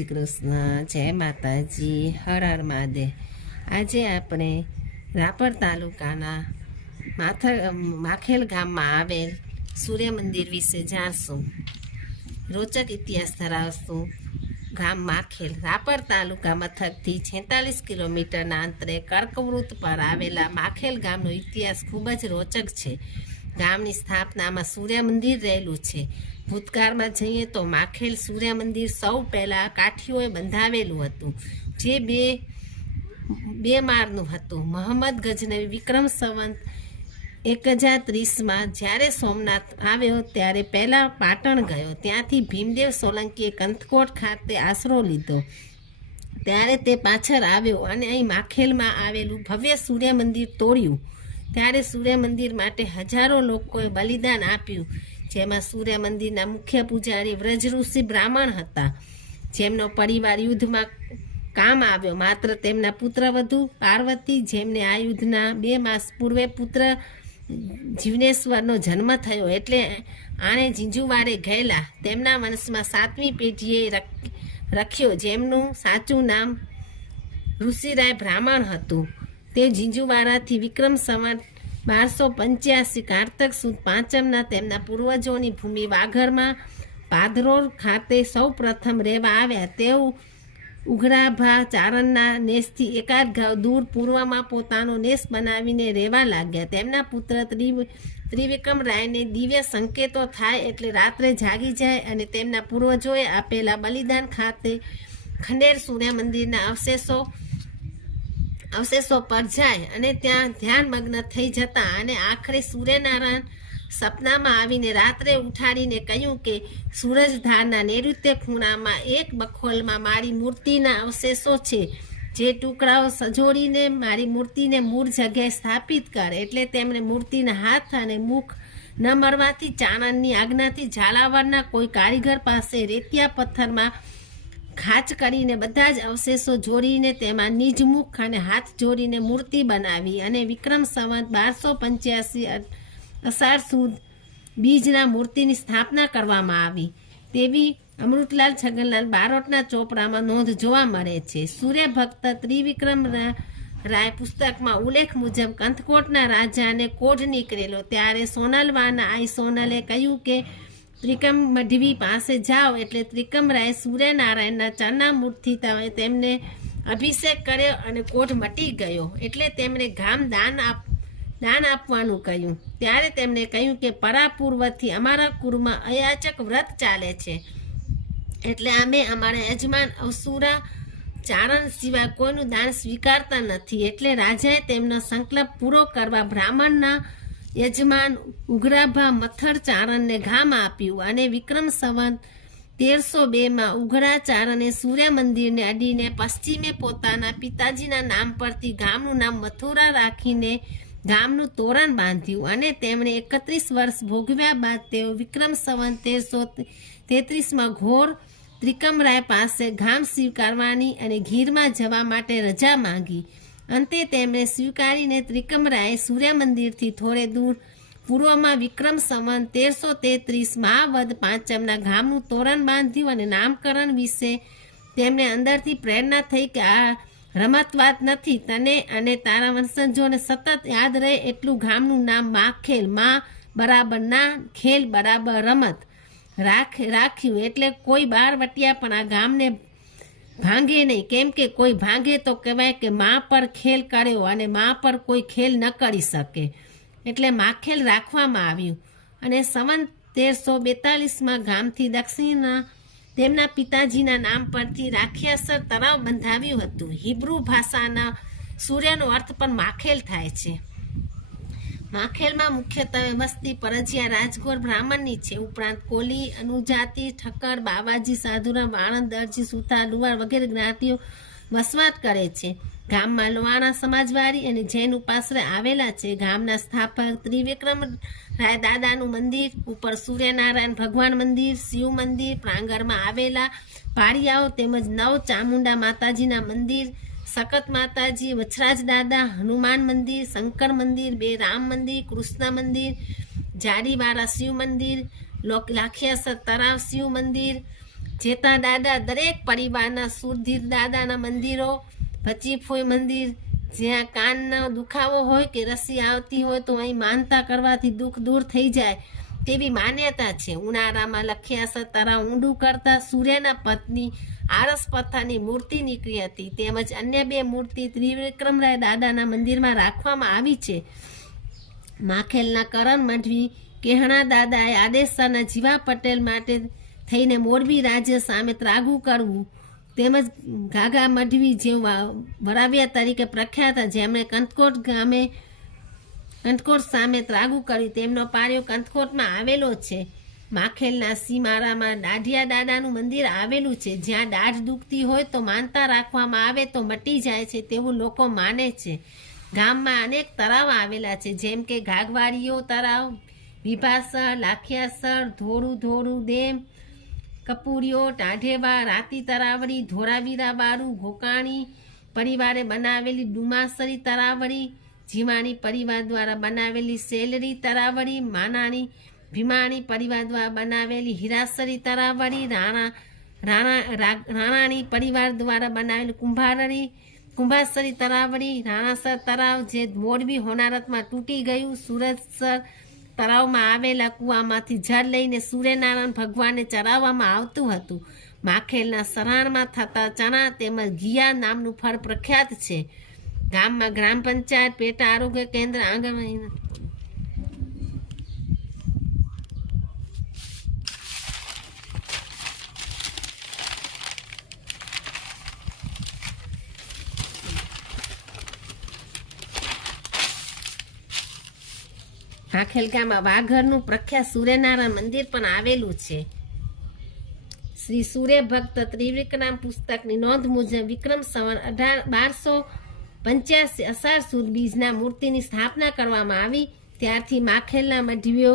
શ્રી કૃષ્ણ, જય માતાજી, હર હર મહાદેવ। આજે આપણે રાપર તાલુકાના માખેલ ગામમાં આવેલ સૂર્ય મંદિર વિશે જાણશું। રોચક ઇતિહાસ ધરાવતું ગામ માખેલ રાપર તાલુકા મથકથી 46 કિલોમીટરના અંતરે કર્કવૃત્ત પર આવેલા માખેલ ગામનો ઇતિહાસ ખૂબ જ રોચક છે। ગામની સ્થાપનામાં સૂર્ય મંદિર રહેલું છે। ભૂતકાળમાં જઈએ તો માખેલ સૂર્ય મંદિર સૌ પહેલાં કાઠીઓએ બંધાવેલું હતું, જે બે માળનું હતું। મોહમ્મદ ગજનવી વિક્રમ સંવત 1030માં જ્યારે સોમનાથ આવ્યો ત્યારે પહેલાં પાટણ ગયો। ત્યાંથી ભીમદેવ સોલંકીએ કંથકોટ ખાતે આશરો લીધો, ત્યારે તે પાછળ આવ્યો અને અહીં માખેલમાં આવેલું ભવ્ય સૂર્ય મંદિર તોડ્યું। ત્યારે સૂર્ય મંદિર માટે હજારો લોકોએ બલિદાન આપ્યું, જેમાં સૂર્ય મંદિરના મુખ્ય પૂજારી વ્રજ ઋષિ બ્રાહ્મણ હતા, જેમનો પરિવાર યુદ્ધમાં કામ આવ્યો। માત્ર તેમના પુત્રવધુ પાર્વતી, જેમને આ યુદ્ધના 2 માસ પૂર્વે પુત્ર જીવનેશ્વરનો જન્મ થયો, એટલે આણે ઝીંઝુવાડે ગયેલા તેમના વંશમાં 7મી પેઢીએ રખ્યો, જેમનું સાચું નામ ઋષિરાય બ્રાહ્મણ હતું। તે ઝીંઝુવાડાથી વિક્રમ સંવત 1285 કારતક સુદ 5મના તેમના પૂર્વજોની ભૂમિ વાઘરમાં પાધરોર ખાતે સૌ પ્રથમ રહેવા આવ્યા। તેઓ ઉઘરાભા ચારણના નેસથી એકાદ ગાંવ દૂર પૂર્વમાં પોતાનો નેસ બનાવીને રહેવા લાગ્યા। તેમના પુત્ર ત્રિવિક્રમરાયને દિવ્ય સંકેતો થાય એટલે રાત્રે જાગી જાય અને તેમના પૂર્વજોએ આપેલા બલિદાન ખાતે ખંડેર સૂર્ય મંદિરના અવશેષો પર જાય અને ત્યાં ધ્યાનમગ્ન થઈ જતા અને આખરે સૂર્યનારાયણ સપનામાં આવીને રાત્રે ઉઠાડીને કહ્યું કે સૂરજધારના નૈઋત્ય ખૂણામાં એક બખોલમાં મારી મૂર્તિના અવશેષો છે, જે ટુકડાઓ સજોડીને મારી મૂર્તિને મૂળ જગ્યાએ સ્થાપિત કર। એટલે તેમણે મૂર્તિના હાથ અને મુખ ન મરવાથી ચાણની આજ્ઞાથી ઝાલાવાડના કોઈ કારીગર પાસે રેતિયા પથ્થરમાં ખાચ કરીને બધા જ અવશેષો જોડીને તેમાં નિજ મુખ અને હાથ જોડીને મૂર્તિ બનાવી અને વિક્રમ સંવત 1285 અષાઢ સુદ બીજના મૂર્તિની સ્થાપના કરવામાં આવી, તેવી અમૃતલાલ છગનલાલ બારોટના ચોપડામાં નોંધ જોવા મળે છે। સૂર્ય ભક્ત ત્રિવિક્રમ રાય પુસ્તકમાં ઉલ્લેખ મુજબ કંથકોટના રાજાને કોઢ નીકળેલો, ત્યારે સોનલવાના આઈ સોનલે કહ્યું કે ત્રિકમ મઢવી પાસે જાઓ। એટલે ત્રિકમરાયે સૂર્યનારાયણના ચરણામૃતથી તેમને અભિષેક કર્યો અને કોઢ મટી ગયો। એટલે તેમણે ગામ દાન આપવાનું કહ્યું। ત્યારે તેમણે કહ્યું કે પરાપૂર્વથી અમારા કુળમાં અયાચક વ્રત ચાલે છે, એટલે અમે અમારા યજમાન અવસુરા ચારણ સિવાય કોઈનું દાન સ્વીકારતા નથી। એટલે રાજાએ તેમનો સંકલ્પ પૂરો કરવા બ્રાહ્મણના યજમાન ઉઘરાભા મથર ચારણને ગામ આપ્યું અને વિક્રમ સંવત 1302માં ઉઘરા ચારણે સૂર્ય મંદિરને અડીને પશ્ચિમે પોતાના પિતાજીના નામ પરથી ગામનું નામ મથુરા રાખીને ગામનું તોરણ બાંધ્યું અને તેમણે 31 વર્ષ ભોગવ્યા બાદ તેઓ વિક્રમ સંવત 1333માં ઘોર ત્રિકમરાય પાસે ગામ સ્વીકારવાની અને ગીરમાં જવા માટે રજા માંગી। અંતે તેમણે સ્વીકારીને ત્રિકમરાયે સૂર્ય મંદિરથી થોડે દૂર પૂર્વમાં વિક્રમ સંવત 1333 મહાવદ 5મના ગામનું તોરણ બાંધ્યું અને નામકરણ વિશે તેમને અંદરથી પ્રેરણા થઈ કે આ રમતવાત નથી, તને અને તારા વંશજોને સતત યાદ રહે એટલું ગામનું નામ માખેલ, માં બરાબર ના, ખેલ બરાબર રમત રાખ્યું। એટલે કોઈ બારવટિયા પણ આ ગામને ભાંગે નહીં, કેમ કે કોઈ ભાંગે તો કહેવાય કે મા પર ખેલ કર્યો અને મા પર કોઈ ખેલ ન કરી શકે, એટલે માખેલ રાખવામાં આવ્યું। અને સંવત 1342માં ગામથી દક્ષિણના તેમના પિતાજીના નામ પરથી રાખ્યાસર તળાવ બંધાવ્યું હતું। હિબ્રુ ભાષાના સૂર્યનો અર્થ પણ માખેલ થાય છે। માખેલમાં મુખ્યત્વે વસ્તી પરજીયા રાજગોર બ્રાહ્મણની છે, ઉપરાંત કોલી, અનુજાતિ, ઠક્કર, બાવાજી, સાધુરામ, વાણંદ, દરજી, સુથાર, લુહાર વગેરે જ્ઞાતિઓ વસવાટ કરે છે। ગામમાં લોહાણા સમાજવાડી અને જૈન ઉપાશ્રય આવેલા છે। ગામના સ્થાપક ત્રિવિક્રમ રાય દાદાનું મંદિર, ઉપર સૂર્યનારાયણ ભગવાન મંદિર, શિવ મંદિર, પ્રાંગણમાં આવેલા પાળિયાઓ તેમજ 9 ચામુંડા માતાજીના મંદિર, સકત માતાજી, વછરાજ દાદા, હનુમાન મંદિર, શંકર મંદિર, 2 રામ મંદિર, કૃષ્ણ મંદિર, જાડીવાળા શિવ મંદિર, લાખિયાસર તળાવ શિવ મંદિર, જેતા દાદા દરેક પરિવારના સુરધીર દાદાના મંદિરો, ભચીફોઈ મંદિર, જ્યાં કાનનો દુખાવો હોય કે રસી આવતી હોય તો અહીં માનતા કરવાથી દુઃખ દૂર થઈ જાય તેવી માન્યતા છે. ઉનાળામાં લખિયાસર તળાવ ઊંડું કરતા સૂર્યના પત્ની આરસ પથ્થરની મૂર્તિ નીકળી હતી. તેમજ અન્ય 2 મૂર્તિ ત્રિવિક્રમરાય દાદાના મંદિરમાં રાખવામાં આવી છે. માખેલના કરણ મઢવી કેહણા દાદાએ આદેશરના જીવા પટેલ માટે થઈને મોરબી રાજ્ય સામે ત્રાગુ કરવું, તેમજ ગાગા મઢવી જેવા વરાવિયા તરીકે પ્રખ્યાત હતા, જેમણે કંથકોટ સામે ત્રાગુ કર્યું. તેમનો પાળિયો કંથકોટમાં આવેલો છે. માખેલના સીમારામાં દાઢિયા દાદાનું મંદિર આવેલું છે, જ્યાં દાઢ દુખતી હોય તો માનતા રાખવામાં આવે તો મટી જાય છે તેવું લોકો માને છે. ગામમાં અનેક તળાવ આવેલા છે, જેમ કે ઘાઘવાડીઓ તળાવ, વિભાસર, લાખિયાસર, ધોળું ડેમ, કપૂરીઓ, ટાઢેવા, રાતી તરાવડી, ધોળાવીરા બારું, ઘોકાણી પરિવારે બનાવેલી ડુમાસરી તરાવડી, જીવાણી પરિવાર દ્વારા બનાવેલી સેલરી તરાવડી, માનાણી ભીમાણી પરિવાર દ્વારા બનાવેલી હીરાસરી તરાવડી, રાણાણી પરિવાર દ્વારા બનાવેલી કુંભાસરી તરાવડી, રાણાસર તળાવ જે મોરબી હોનારતમાં તૂટી ગયું, સુરતસર તળાવમાં આવેલા કૂવામાંથી જળ લઈને સૂર્યનારાયણ ભગવાનને ચરાવવામાં આવતું હતું. માખેલના સરાણમાં થતા ચણા તેમજ ઘિયા નામનું ફળ પ્રખ્યાત છે. ગામમાં ગ્રામ પંચાયત, પેટા આરોગ્ય કેન્દ્ર, આંગણવાડી માખેલ ગામમાં વાઘરનું પ્રખ્યાત સૂર્યનારાયણ મંદિર પણ આવેલું છે. શ્રી સૂર્ય ભક્ત ત્રિવિક્રમ પુસ્તકની નોંધ મુજબ વિક્રમ સંવત 1285 અષાઢ સુદ બીજના મૂર્તિની સ્થાપના કરવામાં આવી. ત્યારથી માખેલના મઢવીઓ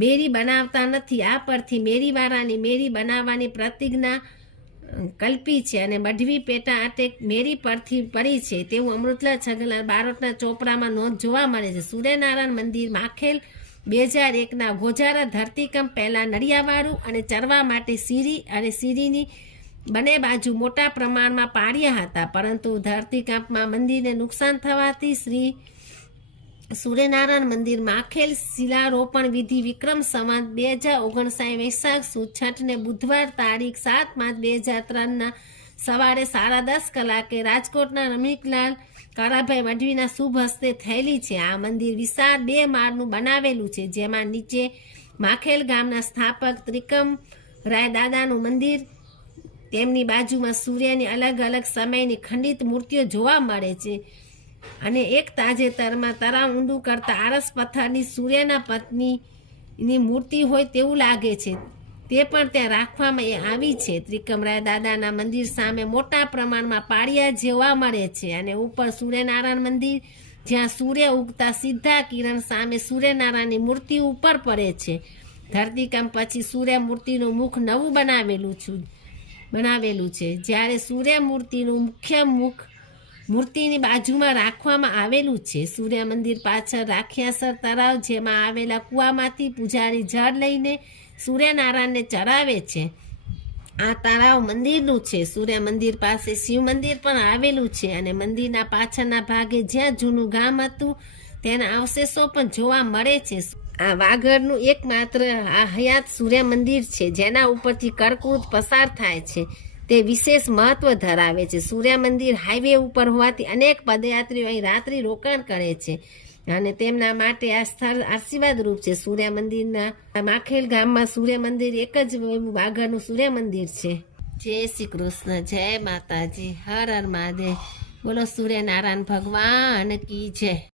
મેરી બનાવતા નથી. આ પરથી મેરીવાળાની મેરી બનાવવાની પ્રતિજ્ઞા કલ્પી છે અને મઢવી પેટા આટે મેરી પરથી પડી છે તેવું અમૃતલાલ છગનલાલ બારોટના ચોપડામાં નોંધ જોવા મળે છે. સૂર્યનારાયણ મંદિર માખેલ 2001ના ગોજારા ધરતીકંપ પહેલા નળિયાવાળું અને ચરવા માટે સીરી અને સીરીની બંને બાજુ મોટા પ્રમાણમાં પાડ્યા હતા, પરંતુ ધરતીકંપમાં મંદિરને નુકસાન થવાથી શ્રી સૂર્યનારાયણ મંદિર માખેલ શિલારોપણ વિધિ વિક્રમ સંવત 2059 વૈશાખ સુદ 6ને બુધવાર તારીખ 7 માર્ચ 2003ના સવારે 10:30 કલાકે રાજકોટના રમણીકલાલ કારાભાઈ મઢવીના શુભ હસ્તે થયેલી છે. આ મંદિર વિશાળ 2 માળનું બનાવેલું છે, જેમાં નીચે માખેલ ગામના સ્થાપક ત્રિકમરાય દાદાનું મંદિર, તેમની બાજુમાં સૂર્યની અલગ અલગ સમયની ખંડિત મૂર્તિઓ જોવા મળે છે અને એક તાજેતરમાં તળાવ ઊંડું કરતા આરસ પથ્થરની સૂર્યના પત્નીની મૂર્તિ હોય તેવું લાગે છે, તે પણ ત્યાં રાખવામાં આવી છે. ત્રિકમરાય દાદાના મંદિર સામે મોટા પ્રમાણમાં પાળિયા જોવા મળે છે અને ઉપર સૂર્યનારાયણ મંદિર, જ્યાં સૂર્ય ઉગતા સીધા કિરણ સામે સૂર્યનારાયણની મૂર્તિ ઉપર પડે છે. ધરતીકંપ પછી સૂર્ય મૂર્તિનું મુખ નવું બનાવેલું છે, જ્યારે સૂર્ય મૂર્તિનું મુખ્ય મુખ મૂર્તિની બાજુમાં રાખવામાં આવેલું છે. સૂર્ય મંદિર પાછળ રાખિયાસર તળાવ, જેમાં આવેલા કૂવામાંથી પૂજારી જળ લઈને સૂર્યનારાયણને ચડાવે છે. આ તળાવ મંદિરનું છે. સૂર્ય મંદિર પાસે શિવ મંદિર પણ આવેલું છે અને મંદિરના પાછળના ભાગે જ્યાં જૂનું ગામ હતું તેના અવશેષો પણ જોવા મળે છે. આ વાગડનું એકમાત્ર આ હયાત સૂર્ય મંદિર છે, જેના ઉપરથી કર્કવૃત પસાર થાય છે. તે વિશેષ મહત્વ ધરાવે છે. સૂર્ય મંદિર હાઈવે ઉપર હોવાથી અનેક પદયાત્રીઓ અહીં રાત્રિ રોકાણ કરે છે અને તેમના માટે આ સ્થળ આશીર્વાદરૂપ છે. સૂર્ય મંદિરના માખેલ ગામમાં સૂર્ય મંદિર એક જ વાગડનું સૂર્ય મંદિર છે. જય શ્રી કૃષ્ણ, જય માતાજી, હર હર મહાદેવ. બોલો સૂર્યનારાયણ ભગવાન કી જય.